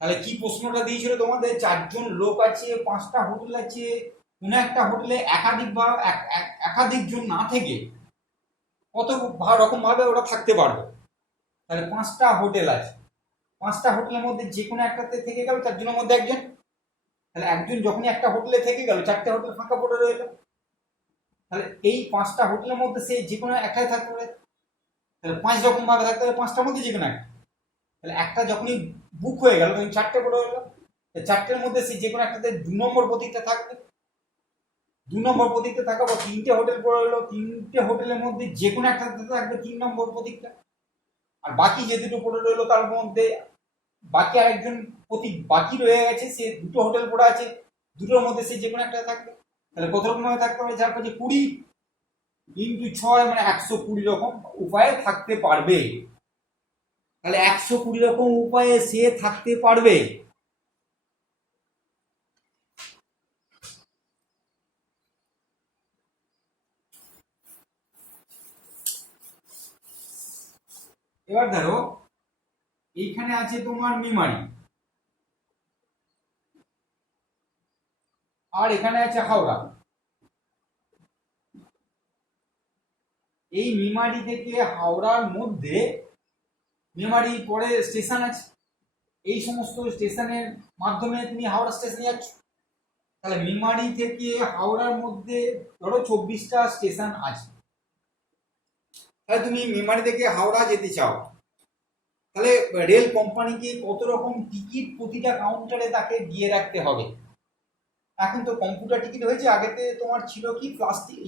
তাহলে কি প্রশ্নটা দিয়েছিল তোমাদের, 4জন লোক আছে, 5টা হোটেল আছে, কোন একটা হোটেলে একাধিক জন না থেকে কত রকম ভাবে ওরা থাকতে পারবে। তাহলে 5টা হোটেল আছে, 5টা হোটেলের মধ্যে যে কোনো একটাতে থেকে গেল 4জনের মধ্যে একজন, তাহলে একজন যখনই একটা হোটেলে থেকে গেল 4টে হোটেল ফাঁকা পড়ে রইল, তাহলে এই 5টা হোটেলের মধ্যে সে যে কোনো একটাই থাকতে পারে, তাহলে 5 রকম ভাবে থাকতে পারে, 5টার মধ্যে যে কোনো একটা, তাহলে একটা যখনই বুক হয়ে গেল তখন 4টে পড়ে রইল, 4টের মধ্যে সে যে কোনো একটাতে 2 নম্বর প্রতীকটা থাকবে, 2 নম্বর প্রতীকটা থাকার পর 3টে হোটেল পড়ে রইল, 3টে হোটেলের মধ্যে যে কোনো একটাতে থাকবে 3 নম্বর প্রতীকটা, আর বাকি যে দুটো পড়ে রইল তার মধ্যে বাকি আরেকজন প্রতীক বাকি রয়ে গেছে, সে 2টো হোটেল পড়ে আছে, 2টোর মধ্যে সে যে কোনো একটা থাকবে, তাহলে কত রকম ভাবে থাকতে পারে, যার কাছে 20 × 6 মানে 120 রকম উপায়ে থাকতে পারবে। তাহলে 120 রকম উপায়ে সে থাকতে পারবে। এবার ধরো এইখানে আছে তোমার মেমারি, আর এখানে আছে হাওড়া, এই মেমারি থেকে হাওড়ার মধ্যে, মেমারি পরে স্টেশন আছে, এই সমস্ত স্টেশনের মাধ্যমে তুমি হাওড়া স্টেশনে যাচ্ছ, তাহলে মেমারি থেকে হাওড়ার মধ্যে ধরো 24টা স্টেশন আছে, তাহলে তুমি মেমারি থেকে হাওড়া যেতে চাও, তাহলে রেল কোম্পানিকে কত রকম টিকিট প্রতিটা কাউন্টারে তাকে দিয়ে রাখতে হবে। এখন তো কম্পিউটার টিকিট হয়েছে, আগেতে তোমার ছিল কি প্লাস্টিক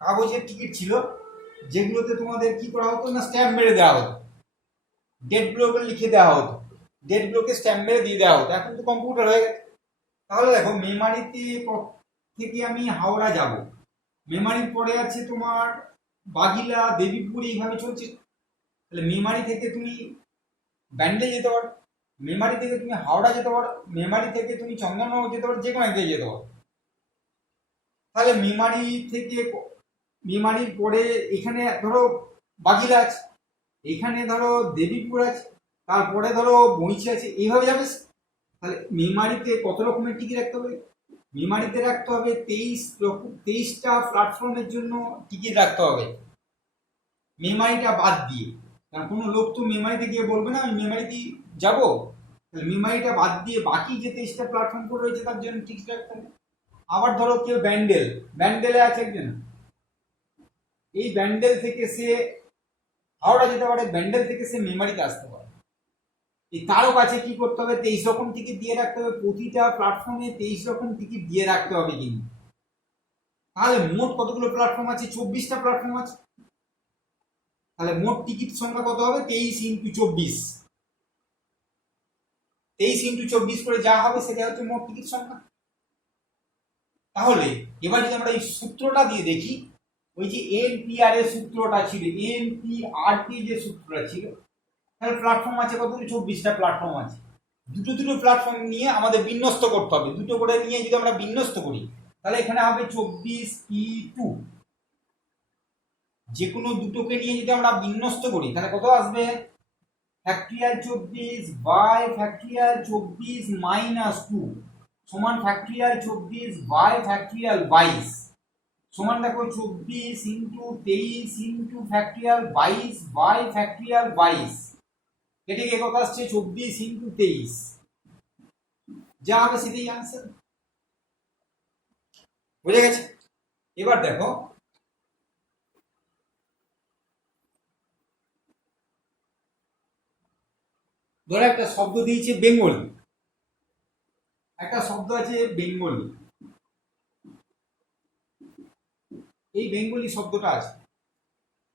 কাগজের টিকিট ছিল, যেগুলোতে তোমাদের কি করা হতো না, স্ট্যাম্প মেরে দেওয়া হতো, ডেটগুলোকে লিখে দেওয়া হতো, ডেটগুলোকে স্ট্যাম্প মেরে দিয়ে দেওয়া হতো, এখন তো কম্পিউটার হয়ে গেছে। তাহলে দেখো মেমারিতে থেকে আমি হাওড়া যাব, মেমারির পরে আছে তোমার বাগিলা, দেবীপুর, এইভাবে চলছে, তাহলে মেমারি থেকে তুমি ব্যান্ডেল যেতে পারো, মেমারি থেকে তুমি হাওড়া যেতে পারো, মেমারি থেকে তুমি চন্দননগর যেতে পারো, যে কোনো এক জায়গায় যেতে পারো। তাহলে মেমারির পরে এখানে ধরো বাগিলা আছে, এখানে ধরো দেবীপুর আছে, তারপরে ধরো বইচি আছে, এইভাবে যাবে। তাহলে মেমারিতে কত রকমের টিকিট রাখতে হবে? মেমারিতে রাখতে হবে 23টা প্ল্যাটফর্মের জন্য টিকিট রাখতে হবে, মেমারিটা বাদ দিয়ে। কারণ কোনো লোক তো মেমারিতে গিয়ে বলবে না আমি মেমারিতে যাবো, তাহলে মেমারিটা বাদ দিয়ে বাকি যে 23টা প্ল্যাটফর্ম করে রয়েছে তার জন্য টিকিট রাখতে হবে। আবার ধরো কেউ ব্যান্ডেলে আছে একজন, এই ব্যান্ডেল থেকে সে হাওড়া যেতে পারে, ব্যান্ডেল থেকে সে মেমারিতে আসতে পারে। তারও কাছে কি করতে হবে? 23 রকম টিকিট দিয়ে রাখতে হবে, প্রতিটা প্ল্যাটফর্মে 23 রকম টিকিট দিয়ে রাখতে হবে কিন্তু। তাহলে মোট কতগুলো প্ল্যাটফর্ম আছে? 24টা প্ল্যাটফর্ম আছে। তাহলে মোট টিকিট সংখ্যা কত হবে? 23 × 24, 23 × 24 করে যা হবে সেটা হচ্ছে মোট টিকিট সংখ্যা। তাহলে এবার যদি আমরা এই সূত্রটা দিয়ে দেখি, ওই যে এনপিআর এর সূত্রটা ছিল, এনপিআরটি যে সূত্রটা ছিল, তাহলে প্ল্যাটফর্ম আছে কতগুলো? 24টা প্ল্যাটফর্ম আছে। দুটো প্ল্যাটফর্ম নিয়ে আমাদের বিন্যস্ত করতে হবে, দুটো করে নিয়ে যদি আমরা বিন্যস্ত করি তাহলে এখানে হবে 24E2। যে কোনো দুটোকে নিয়ে যদি আমরা বিন্যস্ত করি তাহলে কত আসবে? ফ্যাক্টরিয়াল 24 বাই ফ্যাক্টরিয়াল 24 মাইনাস 2 সমান ফ্যাক্টরিয়াল 24 বাই ফ্যাক্টরিয়াল 22 সমান দেখো 24 × 23 × ফ্যাক্টরিয়াল 22 বাই ফ্যাক্টরিয়াল 22। এটাকে কত আসছে? 24 × 23, যা হবে সেটাই আনসার। বুঝে গেছে? এবার দেখো ধরো একটা শব্দ দিয়েছে বেঙ্গলি, একটা শব্দ আছে বেঙ্গলি, এই বেঙ্গলি শব্দটা আছে,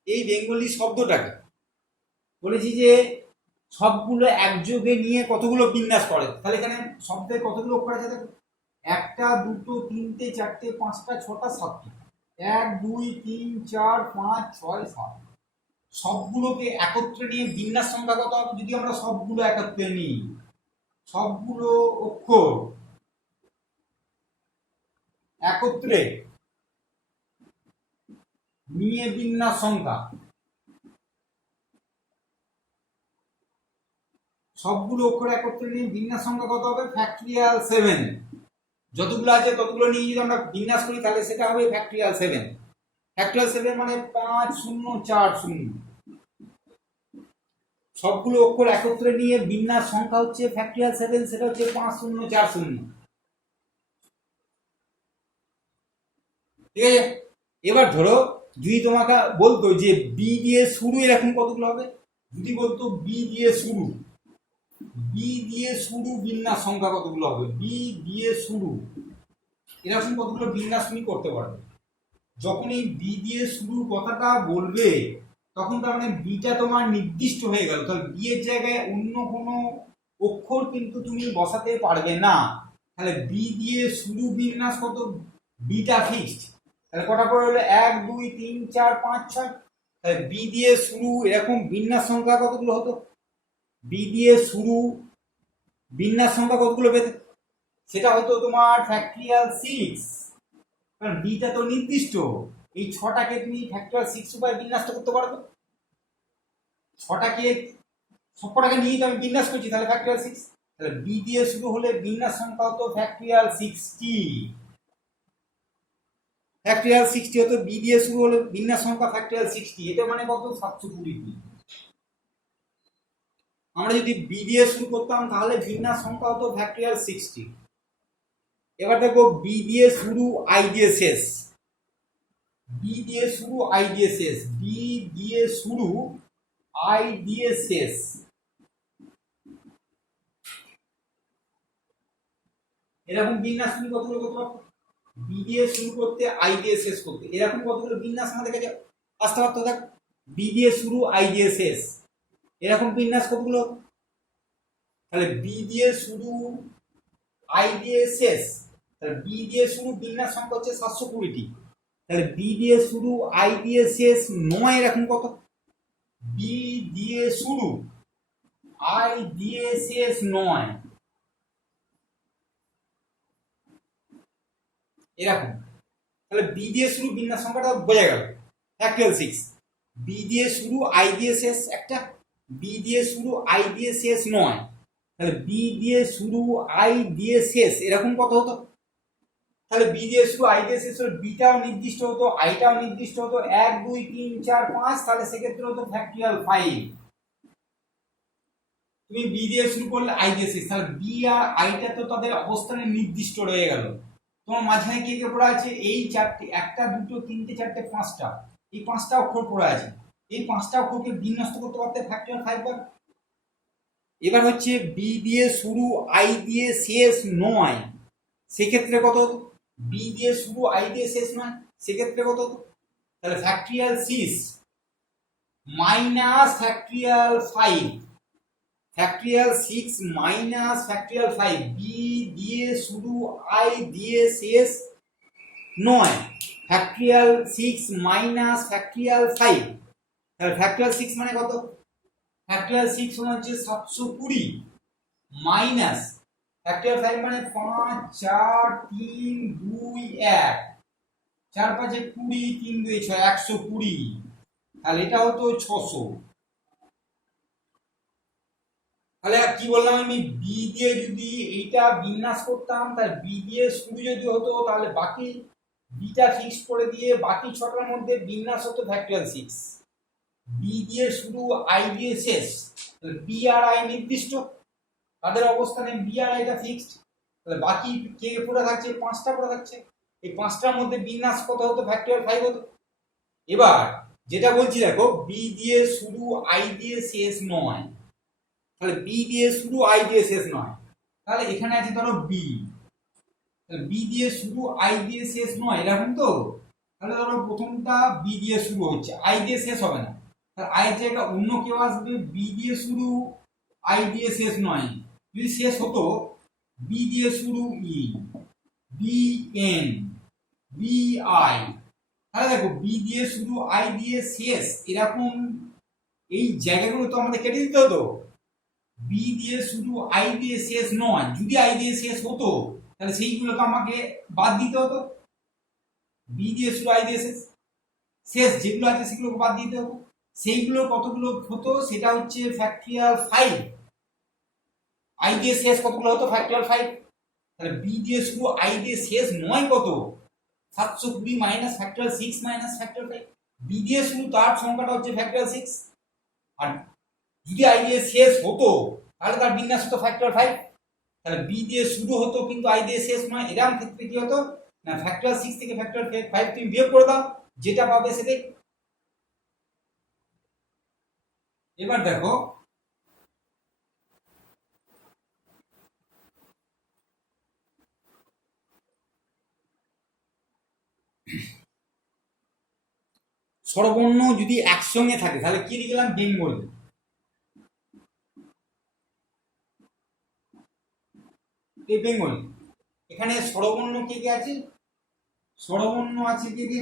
এই বেঙ্গলি শব্দটাকে বলেছি যে সবগুলো একযোগে নিয়ে কতগুলো বিন্যাস করে। তাহলে এখানে শব্দের কতগুলো অক্ষর আছে দেখো, 1টা 2টো 3টে 4টে 5টা 6টা 7টা, 1 2 3 4 5 6 7, সবগুলোকে একত্রে নিয়ে বিন্যাস সংখ্যা কত হবে? যদি আমরা সবগুলো একত্রে নিই, সবগুলো অক্ষর একত্রে নিয়ে বিন্যাস সংখ্যা, সবগুলো অক্ষর একত্রে নিয়ে বিন্যাস সংখ্যা কত হবে? ফ্যাক্টরিয়াল 7। যতগুলো আছে ততগুলো নিয়ে যদি আমরা বিন্যাস করি তাহলে সেটা হবে ফ্যাক্টরিয়াল 7। ফ্যাক্টরিয়াল 7 মানে 5040। সবগুলো অক্ষর একত্রে নিয়ে বিন্যাস সংখ্যা হচ্ছে ফ্যাক্টরিয়াল 7, সেটা হচ্ছে 5040। ঠিক আছে? এবার ধরো যদি তোমাকে বলতো যে বি দিয়ে শুরু এরকম কতগুলো হবে, যদি বলতো বি দিয়ে শুরু, বি দিয়ে শুরু বিন্যাস সংখ্যা কতগুলো হবে? বি দিয়ে শুরু এরকম কতগুলো বিন্যাস তুমি করতে পারবে। যখন এই বি দিয়ে শুরুর কথাটা বলবে তখন তার মানে বিটা তোমার নির্দিষ্ট হয়ে গেল, তাহলে বি এর জায়গায় অন্য কোনো অক্ষর কিন্তু তুমি বসাতে পারবে না। তাহলে বি দিয়ে শুরু বিন্যাস কত? Beta fixed. তাহলে কটা করে হলো? 1 2 3 4 5 6। তাহলে বি দিয়ে শুরু এরকম বিন্যাস সংখ্যা কতগুলো হতো? বি দিয়ে শুরু বিন্যাস সংখ্যা কতগুলো পেতে? সেটা হতো তোমার ফ্যাক্টরিয়াল 6, কারণ বিটা তো নির্দিষ্ট। এই 6টাকে তুমি ফ্যাক্টরিয়াল 6 উপায় বিন্যাস করতে পারবে। 6টাকে সবকটাকে নিয়ে আমি বিন্যাস করছি, তাহলে ফ্যাক্টরিয়াল 6। তাহলে বি দিয়ে শুরু হলে বিন্যাস সংখ্যা হতো ফ্যাক্টরিয়াল 60। ফ্যাক্টরিয়াল 60 হতো, বি দিয়ে শুরু হলে বিন্যাস সংখ্যা ফ্যাক্টরিয়াল 60। এটা মানে কত? 720। আমরা যদি বি দিয়ে শুরু করতাম তাহলে বিন্যাস সংখ্যা হতো ফ্যাক্টরিয়াল 60। এবার দেখো বি দিয়ে শুরু আই দিয়ে শেষ, বি দিয়ে শুরু আই দিয়ে শেষ, বি দিয়ে শুরু আই দিয়ে শেষ, এরকম বিন্যাস তুমি কতগুলো করতে পারো? বি দিয়ে শুরু করতে আই দিয়ে শেষ করতে, এরকম কতগুলো বিন্যাস আমাদের কাছে আসতে পারতো। দেখ বি দিয়ে শুরু আই দিয়ে শেষ, এরকম বিন্যাস কতগুলো? তাহলে বি দিয়ে শুরু আই দিয়ে শেষ, তাহলে বি দিয়ে শুরু বিন্যাস সংখ্যা হচ্ছে 720টি। তাহলে বি দিয়ে শুরু আই দিয়ে শেষ 9, এরকম কত? বি দিয়ে শুরু আই দিয়ে শেষ 9, এরকম। তাহলে বি দিয়ে শুরু বিন্যাস সংখ্যাটা বোঝা গেল ফ্যাক্টরিয়াল 6। বি দিয়ে শুরু আই দিয়ে শেষ একটা, বি দিয়ে শুরু আই দিয়ে শেষ 9, তাহলে বি দিয়ে শুরু আই দিয়ে শেষ এরকম কত হতো? তাহলে বি দিয়ে শুরু আই দিয়ে শেষ হলো, বিটাও নির্দিষ্ট হতো, আইটাও নির্দিষ্ট হতো, 1 2 3 4 5, তাহলে সেক্ষেত্রে হতো ফ্যাক্টরিয়াল 5। তুমি বি দিয়ে শুরু করলে আই দিয়ে শেষ, তাহলে বি আর আইটা তো তাদের অবস্থানে নির্দিষ্ট রয়ে গেল। তোমার মাঝখানে কে কে পড়ে আছে? এই চারটে, একটা দুটো তিনটে চারটে পাঁচটা, এই পাঁচটা অক্ষর পড়ে আছে। এই পাঁচটা অক্ষরকে বিন্যস্ত করতে পারতে ফ্যাক্টরিয়াল 5 বার। এবার হচ্ছে বি দিয়ে শুরু আই দিয়ে শেষ 9, সেক্ষেত্রে কত হতো? বি দিয়ে শুরু আই দিয়ে শেষ 9, সেক্ষেত্রে কত হতো? তাহলে factorial 6 minus factorial 5, factorial 6 minus factorial 5, B দিয়ে শুরু আই দিয়ে শেষ 9, ফ্যাক্টরিয়াল 6 মাইনাস ফ্যাক্টরিয়াল 5, তাহলে ফ্যাক্টরিয়াল 6 মানে কত? ফ্যাক্টরিয়াল 6 মানে হচ্ছে 720 মাইনাস ফ্যাক্টরিয়াল 5 মানে 5 4 3 2 1, 4 5 20 3 2 6 120, তাহলে এটা হতো 600। তাহলে কি বললাম আমি? বি দিয়ে যদি এইটা বিন্যাস করতাম, তাহলে বি দিয়ে শুরু যদি হতো, তাহলে বাকি বিটা ফিক্সড করে দিয়ে বাকি ছটার মধ্যে বিন্যাস হতো ফ্যাক্টরিয়াল 6। বি দিয়ে শুরু আই দিয়ে শেষ, তাহলে বি আর আই নির্দিষ্ট, তাদের অবস্থানে বি আর আইটা ফিক্সড, তাহলে বাকি কে পড়ে থাকছে? পাঁচটা পড়ে থাকছে। এই পাঁচটার মধ্যে বিন্যাস কত হতো? ফ্যাক্টরিয়াল 5 হতো। এবার যেটা বলছি দেখো, বি দিয়ে শুরু আই দিয়ে শেষ 9, তাহলে বি দিয়ে শুরু আই দিয়ে শেষ 9, তাহলে এখানে আছে ধরো বি, তাহলে বি দিয়ে শুরু আই দিয়ে শেষ 9 এরকম তো। তাহলে ধরো প্রথমটা বি দিয়ে শুরু হচ্ছে, আই দিয়ে শেষ হবে না, তাহলে আই জায়গায় অন্য কেউ আসবে, বি দিয়ে শুরু আই দিয়ে শেষ 9, যদি শেষ হতো বি দিয়ে শুরু ই, বি এন, বি আই, তাহলে দেখো বি দিয়ে শুরু আই দিয়ে শেষ এরকম এই জায়গাগুলো তো আমাদের কেটে দিতে হতো। বি দিয়ে শুরু আই দিয়ে শেষ 9, যদি আই দিয়ে শেষ হতো তাহলে সেইগুলোকে আমাকে বাদ দিতে হতো। বি দিয়ে শুরু আই দিয়ে শেষ, শেষ যেগুলো আছে সেগুলোকে বাদ দিতে হতো। সেইগুলো কতগুলো হতো? সেটা হচ্ছে ফ্যাক্টরিয়াল 5। আই দিয়ে শেষ কতগুলো হতো? ফ্যাক্টরিয়াল 5। তাহলে বি দিয়ে শুরু আই দিয়ে শেষ 9 কত? 720 minus factorial 6 minus factorial 5। B দিয়ে শুরু তার সংখ্যাটা হচ্ছে ফ্যাক্টরিয়াল 6, আর যদি আই দিয়ে শেষ হতো তাহলে তার বিন্যাস হতো ফ্যাক্টরিয়াল 5। তাহলে বি দিয়ে শুরু হতো কিন্তু আই দিয়ে শেষ নয়, এরকম ক্ষেত্রে কি হতো না, ফ্যাক্টরিয়াল 6 থেকে ফ্যাক্টরিয়াল 5 তুমি বিয়োগ করে দাও, যেটা পাবে সেটাই। এবার দেখো স্বরবর্ণ যদি একসঙ্গে থাকে তাহলে কি লিখলাম? বেঙ্গলি। এই বেঙ্গলি, এখানে স্বরবর্ণ কে কে আছে? স্বরবর্ণ আছে কে কে?